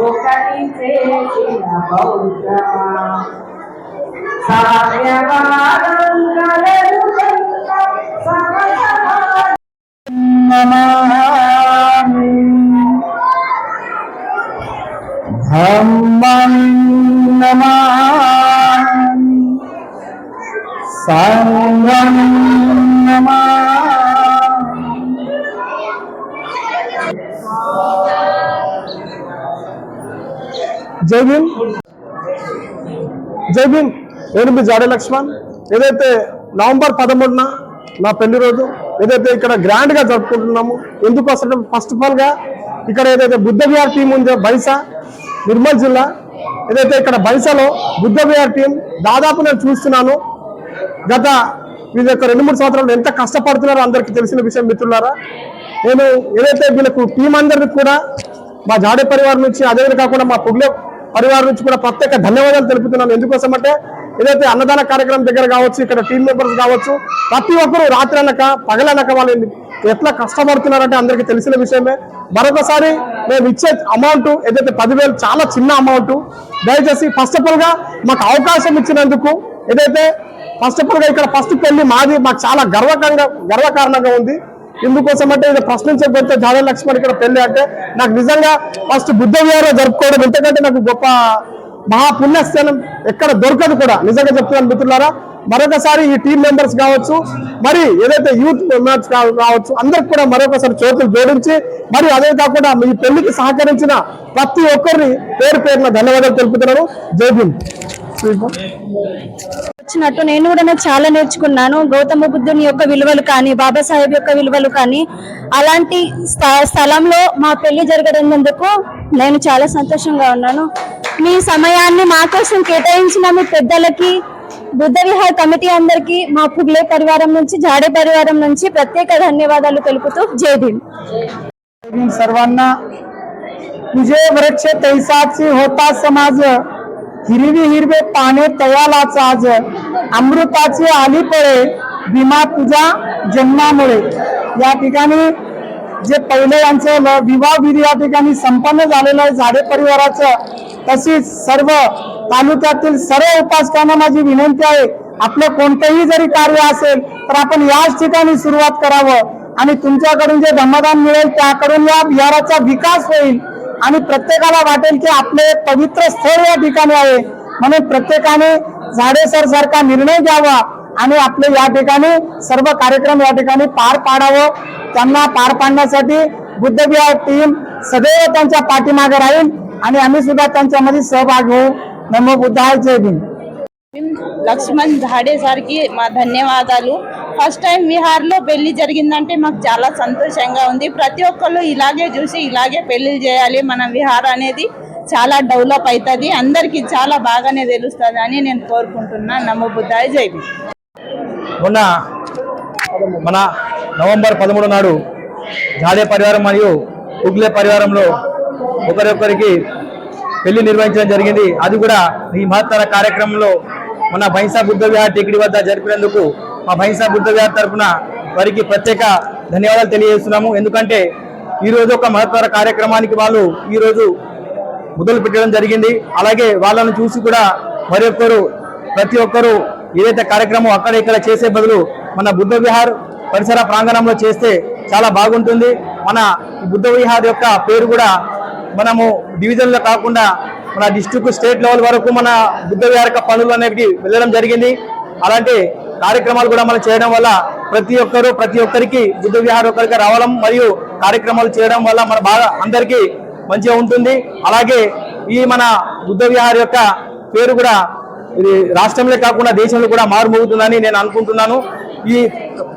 ఒకటి చేసిన బౌద్ధమా సామ్యవాదం కలదు ధమ్మం నమామి సంఘం నమామి. జై భీమ్. జై భీమ్. నేను మీ జాడే లక్ష్మణ్. ఏదైతే నవంబర్ 13న నా పెళ్లి రోజు ఏదైతే ఇక్కడ గ్రాండ్ గా జరుపుకుంటున్నాము, ఎందుకు అసలు ఫస్ట్ ఆఫ్ ఆల్ గా ఇక్కడ ఏదైతే బుద్ధ విహార్ టీం ఉందో బైసా నిర్మల్ జిల్లా, ఏదైతే ఇక్కడ బైసాలో బుద్ధ విహార్ టీం దాదాపు నేను చూస్తున్నాను. గత వీళ్ళ యొక్క 2-3 సంవత్సరాలు ఎంత కష్టపడుతున్నారో అందరికీ తెలిసిన విషయం మిత్రులారా. నేను ఏదైతే వీళ్ళకు టీం అందరికీ కూడా మా జాడే పరివారం నుంచి, అదేవిధంగా కాకుండా మా పుగ్లే పరివారం నుంచి కూడా ప్రత్యేక ధన్యవాదాలు తెలుపుతున్నాను. ఎందుకోసం అంటే ఏదైతే అన్నదాన కార్యక్రమం దగ్గర కావచ్చు, ఇక్కడ టీం మెంబర్స్ కావచ్చు, ప్రతి ఒక్కరు రాత్రి అనక పగలనక వాళ్ళు ఎట్లా కష్టపడుతున్నారంటే అందరికీ తెలిసిన విషయమే. మరొకసారి మేము ఇచ్చే అమౌంట్ ఏదైతే 10,000 చాలా చిన్న అమౌంట్. దయచేసి ఫస్ట్ ఆఫ్ ఆల్ గా మాకు అవకాశం ఇచ్చినందుకు, ఏదైతే ఫస్ట్ ఆఫ్ ఆల్ గా ఇక్కడ ఫస్ట్ పెళ్లి మాది, మాకు చాలా గర్వకారణంగా ఉంది. ఎందుకోసం అంటే ఇది ప్రశ్నించకపోతే జాడే లక్ష్మణ్ ఇక్కడ పెళ్లి అంటే నాకు నిజంగా ఫస్ట్ బుద్ధ విహారం జరుపుకోవడం ఎంతకంటే నాకు గొప్ప మహాపుణ్యస్థానం ఎక్కడ దొరకదు కూడా, నిజంగా చెప్తున్నాను మిత్రులారా. మరొకసారి ఈ టీం మెంబర్స్ కావచ్చు, మరి ఏదైతే యూత్ మెంబర్స్ కావచ్చు, అందరికి కూడా మరొకసారి చేతులు జోడించి, మరి అదే కాకుండా ఈ పెళ్లికి సహకరించిన ప్రతి ఒక్కరిని పేరు పేరున ధన్యవాదాలు తెలుపుతున్నాను. జై భీమ్. వచ్చినట్టు నేను కూడా చాలా నేర్చుకున్నాను. గౌతమ బుద్ధుని యొక్క విలువలు కానీ, బాబాసాహెబ్ యొక్క విలువలు కానీ, అలాంటి స్థలంలో మా పెళ్లి జరగనందుకు నేను చాలా సంతోషంగా ఉన్నాను. మీ సమయాన్ని మా కోసం కేటాయించిన మీ పెద్దలకి, బుద్ధ విహార్ కమిటీ అందరికి, మా పుగ్లే పరివారం నుంచి, జాడే పరివారం నుంచి ప్రత్యేక ధన్యవాదాలు తెలుపుతూ జై భీమ్. सर्वांना तुझे वृक्ष तैसाची होता समाज, हिरवी हिरवे पाने तयालाच आज, अमृताची आली पळे भीमा तुझ्या जन्मामुळे. या ठिकाणी जे पहिले यांचं विवाह विधी या ठिकाणी संपन्न झालेलं आहे झाडे परिवाराचं. तशीच सर्व तालुक्यातील सर्व उपासकांना माझी विनंती आहे, आपलं कोणतेही जरी कार्य असेल तर आपण याच ठिकाणी सुरुवात करावं आणि तुमच्याकडून जे धम्मदान मिळेल त्याकडून या विहाराचा विकास होईल आणि प्रत्येकाला वाटेल की आपले एक पवित्र स्थळ या ठिकाणी आहे, म्हणून प्रत्येकाने झाडेसर सारखा निर्णय घ्यावा आणि आपले या ठिकाणी सर्व कार्यक्रम या ठिकाणी पार पाडावं. त्यांना पार पाडण्यासाठी बुद्ध विहार टीम सदैव त्यांच्या पाठीमागे राहील आणि आम्ही सुद्धा त्यांच्यामध्ये सहभाग होऊ. नमो बुद्धाय. जय भीम. లక్ష్మణ్ ధాడే సార్కి మా ధన్యవాదాలు. ఫస్ట్ టైం విహార్లో పెళ్లి జరిగిందంటే మాకు చాలా సంతోషంగా ఉంది. ప్రతి ఒక్కళ్ళు ఇలాగే చూసి ఇలాగే పెళ్లి చేయాలి. మన విహార్ అనేది చాలా డెవలప్ అవుతుంది, అందరికీ చాలా బాగానే తెలుస్తుంది అని నేను కోరుకుంటున్నా. నమో బుద్ధాయ. జై భీమ్. మొన్న మన నవంబర్ 13 నాడు జాడే పరివారం మరియు పుగ్లే పరివారంలో ఒకరొకరికి పెళ్లి నిర్వహించడం జరిగింది. అది కూడా ఈ మహత్తర కార్యక్రమంలో మన బైసా బుద్ధ విహార్ టికెట్ వద్ద జరిపినందుకు మా బైసా బుద్ధ విహార్ తరఫున వారికి ప్రత్యేక ధన్యవాదాలు తెలియజేస్తున్నాము. ఎందుకంటే ఈరోజు ఒక మహత్తర కార్యక్రమానికి వాళ్ళు ఈరోజు మొదలు పెట్టడం జరిగింది. అలాగే వాళ్ళను చూసి కూడా ప్రతి ఒక్కరు ఏదైతే కార్యక్రమం అక్కడ ఇక్కడ చేసే బదులు మన బుద్ధ విహార్ పరిసర ప్రాంగణంలో చేస్తే చాలా బాగుంటుంది. మన బుద్ధ విహార్ యొక్క పేరు కూడా మనము డివిజన్లో కాకుండా మన డిస్ట్రిక్ట్ స్టేట్ లెవెల్ వరకు మన బుద్ధ విహార పనులు అనేవి వెళ్ళడం జరిగింది. అలాంటి కార్యక్రమాలు కూడా మనం చేయడం వల్ల ప్రతి ఒక్కరికి బుద్ధ విహార్ ఒక్కరికి రావడం మరియు కార్యక్రమాలు చేయడం వల్ల మన బాగా అందరికీ మంచిగా ఉంటుంది. అలాగే ఈ మన బుద్ధ విహార్ యొక్క పేరు కూడా ఇది రాష్ట్రంలో కాకుండా దేశంలో కూడా మారుమోగుతుందని నేను అనుకుంటున్నాను. ఈ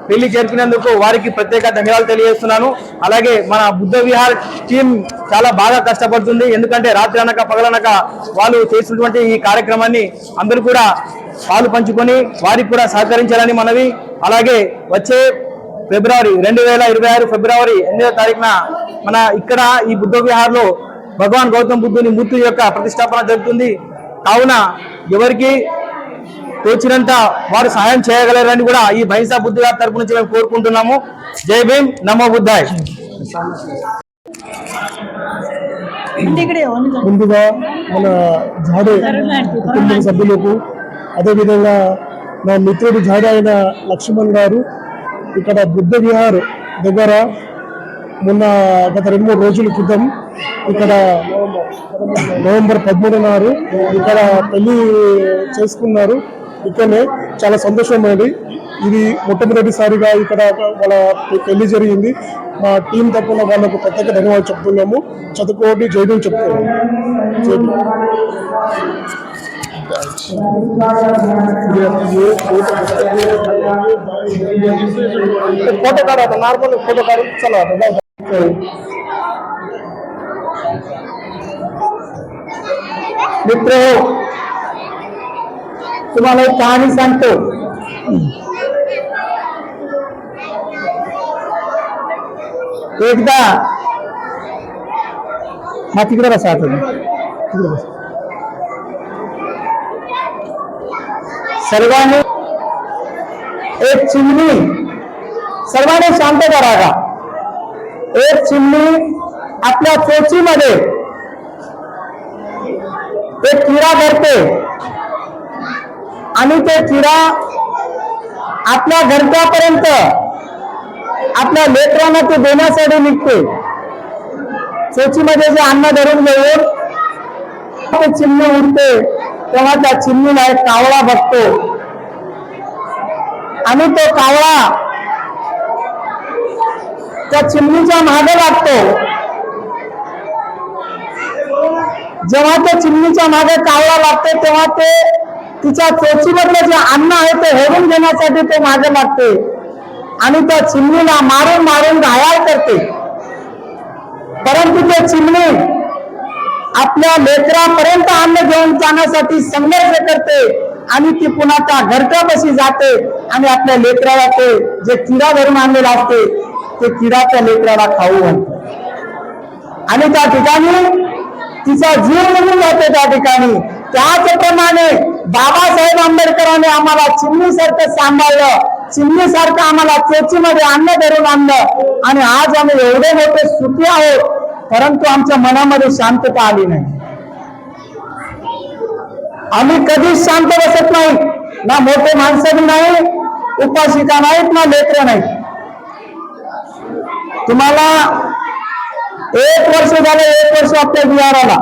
పెళ్లి జరిపినందుకు వారికి ప్రత్యేక ధన్యవాదాలు తెలియజేస్తున్నాను. అలాగే మన బుద్ధ విహార్ టీం చాలా బాగా కష్టపడుతుంది. ఎందుకంటే రాత్రి అనక పగలనక వాళ్ళు చేసినటువంటి ఈ కార్యక్రమాన్ని అందరూ కూడా పాలు పంచుకొని వారికి కూడా సహకరించాలని మనవి. అలాగే వచ్చే ఫిబ్రవరి 2026 ఫిబ్రవరి 8వ తారీఖున మన ఇక్కడ ఈ బుద్ధ విహార్లో భగవాన్ గౌతమ బుద్ధుని మూర్తి యొక్క ప్రతిష్టాపన జరుగుతుంది. కావున ఎవరికి తోచినంత వారు సహాయం చేయగలరని కూడా ఈ బైసా బుద్ధ విహార్ తరపు నుంచి మేము కోరుకుంటున్నాము. జై భీమ్. నమో బుద్ధాయ్. ముందుగా మన జాడే కుటుంబ సభ్యులకు అదేవిధంగా నా మిత్రుడు జాడే అయిన లక్ష్మణ్ గారు ఇక్కడ బుద్ధ విహార్ దగ్గర మొన్న గత 2-3 రోజుల క్రితం ఇక్కడ నవంబర్ 13 నాడు ఇక్కడ పెళ్లి చేసుకున్నారు. ఇక్కడనే చాలా సంతోషమైనది. ఇది మొట్టమొదటిసారిగా ఇక్కడ వాళ్ళ పెళ్లి జరిగింది. మా టీం తరఫున వాళ్ళకు ప్రత్యేక ధన్యవాదాలు చెప్తున్నాము. చదువుకోటి జైలు చెప్తున్నాము. फोटो काढा था नॉर्मल फोटो काढ चला मित्र हो, तुम्हाला एक कहाणी सांगतो. एकदा हा तिकडे बसा तुम्ही तिकडे बसा. सर्वांनी एक चिमणी सर्वांनी शांत करावा. एक चिमणी आपल्या चोचीमध्ये एक किडा धरते आणि ते किडा आपल्या घरच्यापर्यंत आपल्या लेकरांना ते देण्यासाठी निघते. चोचीमध्ये जे अन्न धरून घेऊन ते चिमणी उडते तेव्हा त्या चिमणीला एक कावळा बघतो आणि तो कावळा त्या चिमणीच्या मागे लागतो. जेव्हा त्या चिमणीच्या मागे कावळा लागतो तेव्हा ते तिच्या चोचीमधलं जे अन्न आहे ते हेरून घेण्यासाठी तो मागे लागते आणि त्या चिमणीला मारून मारून घायाळ करते. परंतु ते चिमणी आपल्या लेकरापर्यंत अन्न घेऊन जाण्यासाठी संघर्ष करते आणि ती पुन्हा त्या घरट्यापाशी जाते आणि आपल्या लेकराला ते जे किडा धरून आणलेला असते ते किडा त्या लेकराला खाऊ घालते आणि त्या ठिकाणी तिचा जीव निघून जातो. त्या ठिकाणी त्याचप्रमाणे बाबासाहेब आंबेडकरांनी आम्हाला चिमणीसारखं सांभाळलं, चिमणीसारखं आम्हाला चोचीमध्ये अन्न धरून आणलं आणि आज आम्ही एवढे मोठे सुखी आहोत. परंतु आमच्या मनामध्ये शांतता आली नाही. आम्ही कधीच शांत बसत नाही. ना मोठे माणसं नाही, उपासिका नाहीत, ना लेकरं नाहीत. तुम्हाला 1 वर्ष झालं, 1 वर्ष आपल्या बिहाराला.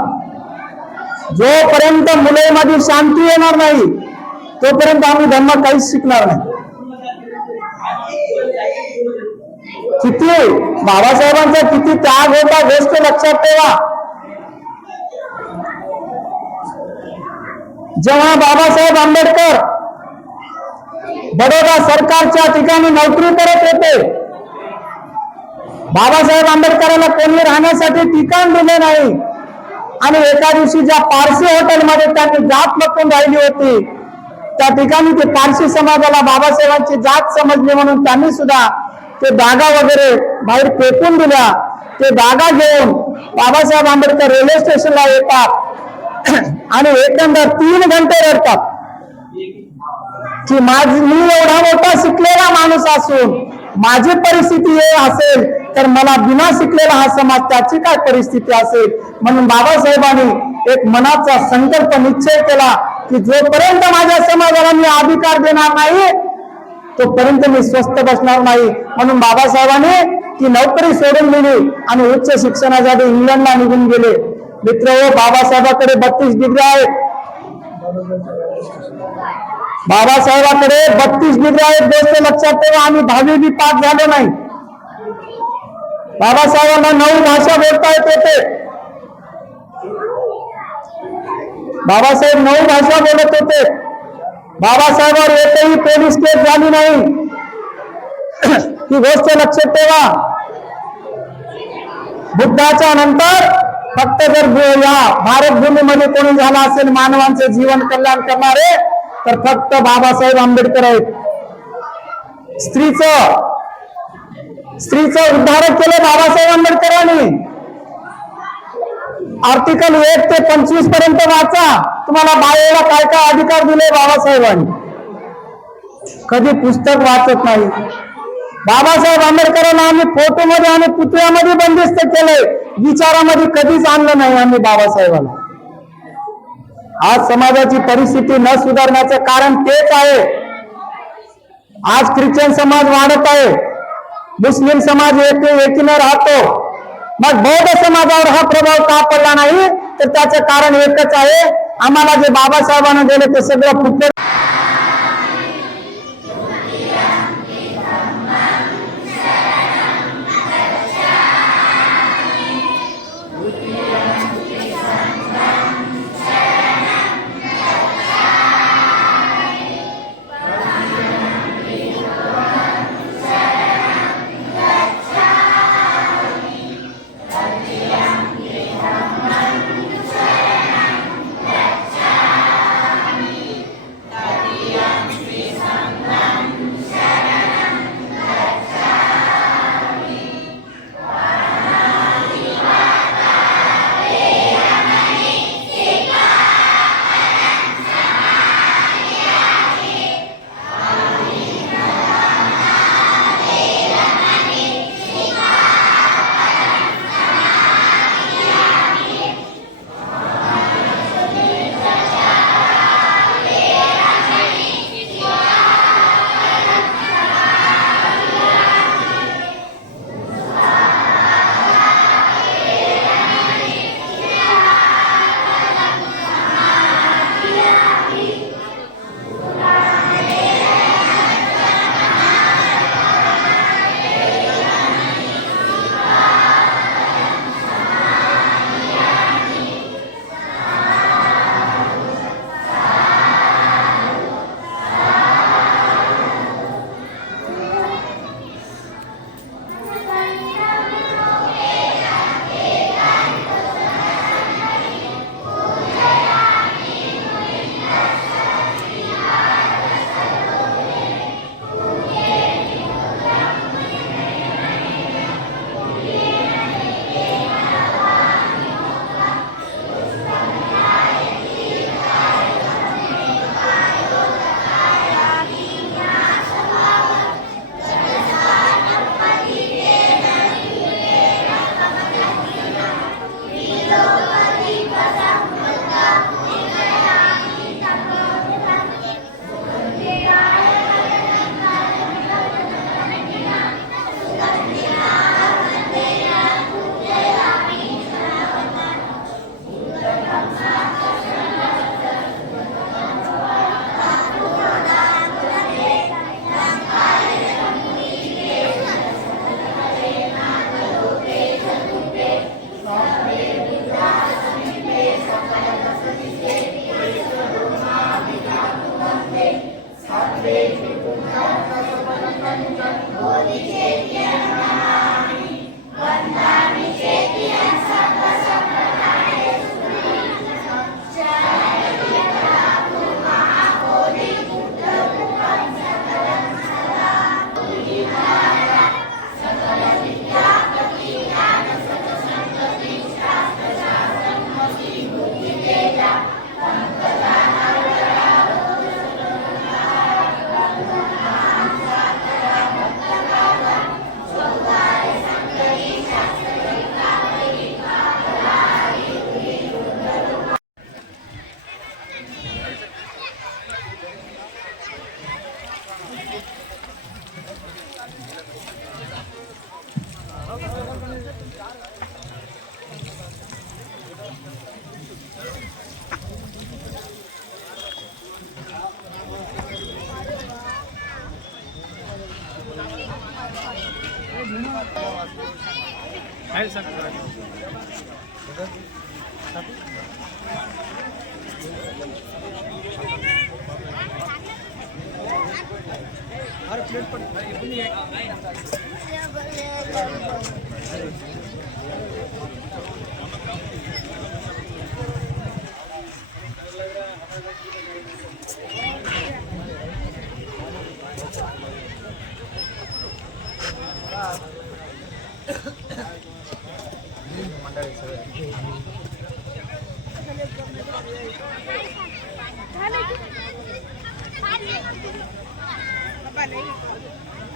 जोपर्यंत मुलांमध्ये शांती येणार नाही तोपर्यंत आम्ही धर्म काहीच शिकणार नाही. किती बाबासाहेबांचा किती त्याग होता गोष्ट लक्षात ठेवा. जेव्हा बाबासाहेब आंबेडकर बडोदा सरकारच्या ठिकाणी नोकरी करत होते, बाबासाहेब आंबेडकरांना कोणी राहण्यासाठी ठिकाण दिले नाही आणि एका दिवशी ज्या पारसी हॉटेलमध्ये त्यांनी जात लपवून राहिली होती त्या ठिकाणी ते पारसी समाजाला बाबासाहेबांची जात समजली म्हणून त्यांनी सुद्धा ते दागा वगैरे बाहेर फेकून दिल्या. ते दागा घेऊन बाबासाहेब आंबेडकर रेल्वे स्टेशनला येतात आणि एकंदर 3 घंटे रडतात की मी एवढा मोठा शिकलेला माणूस असून माझी परिस्थिती हे असेल तर मला बिना शिकलेला हा समाज त्याची काय परिस्थिती असेल. म्हणून बाबासाहेबांनी एक मनाचा संकल्प निश्चय केला की जोपर्यंत माझ्या समाजाला मी अधिकार देणार नाही तोपर्यंत मी स्वस्थ बसणार नाही. म्हणून बाबासाहेबांनी ती नोकरी सोडून दिली आणि उच्च शिक्षणासाठी इंग्लंडला निघून गेले. मित्र हो, बाबासाहेबांकडे 32 डिग्री आहेत. बाबासाहेबांकडे 32 डिग्री आहेत. गोष्ट लक्षात ठेवा. आम्ही 10वी बी पास झालो नाही. बाबासाहेबांना 9 भाषा बोलता येत होते. बाबासाहेब 9 भाषा बोलत होते. बाबासाहेबांवर एकही पोलीस केस झाली नाही. ही गोष्ट लक्षात ठेवा. बुद्धाच्या नंतर फक्त जर या भारत भूमीमध्ये कोणी झाला असेल मानवांचे जीवन कल्याण करणारे तर फक्त बाबासाहेब आंबेडकर आहेत. स्त्रीचं उद्धार केलं बाबासाहेब आंबेडकरांनी. आर्टिकल 1 ते 25 पर्यंत वाचा. तुम्हाला बाळेला काय काय अधिकार दिले बाबासाहेबांनी. कधी पुस्तक वाचत नाही. बाबासाहेब आंबेडकरांना आम्ही फोटोमध्ये आणि पुतळ्यामध्ये बंदिस्त केले. विचारामध्ये कधीच आणलं नाही आम्ही बाबासाहेबांना. आज समाजाची परिस्थिती न सुधारण्याचं कारण तेच आहे. आज ख्रिश्चन समाज वाढत आहे, मुस्लिम समाज एकीनं राहतो, मग बौद्ध समाजावर हा प्रभाव का पडला नाही? तर त्याचं कारण एकच आहे, आम्हाला जे बाबासाहेबांना दिले ते सगळं फुकट.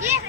ये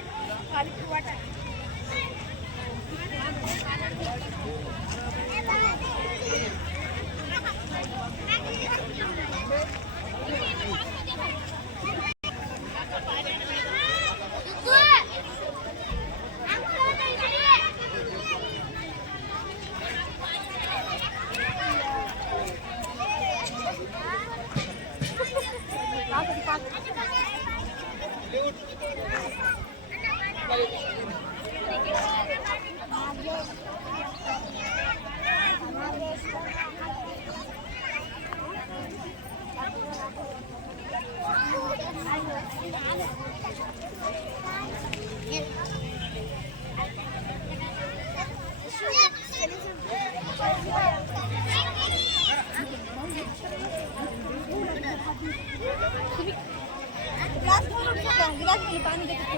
गिलास में पानी देके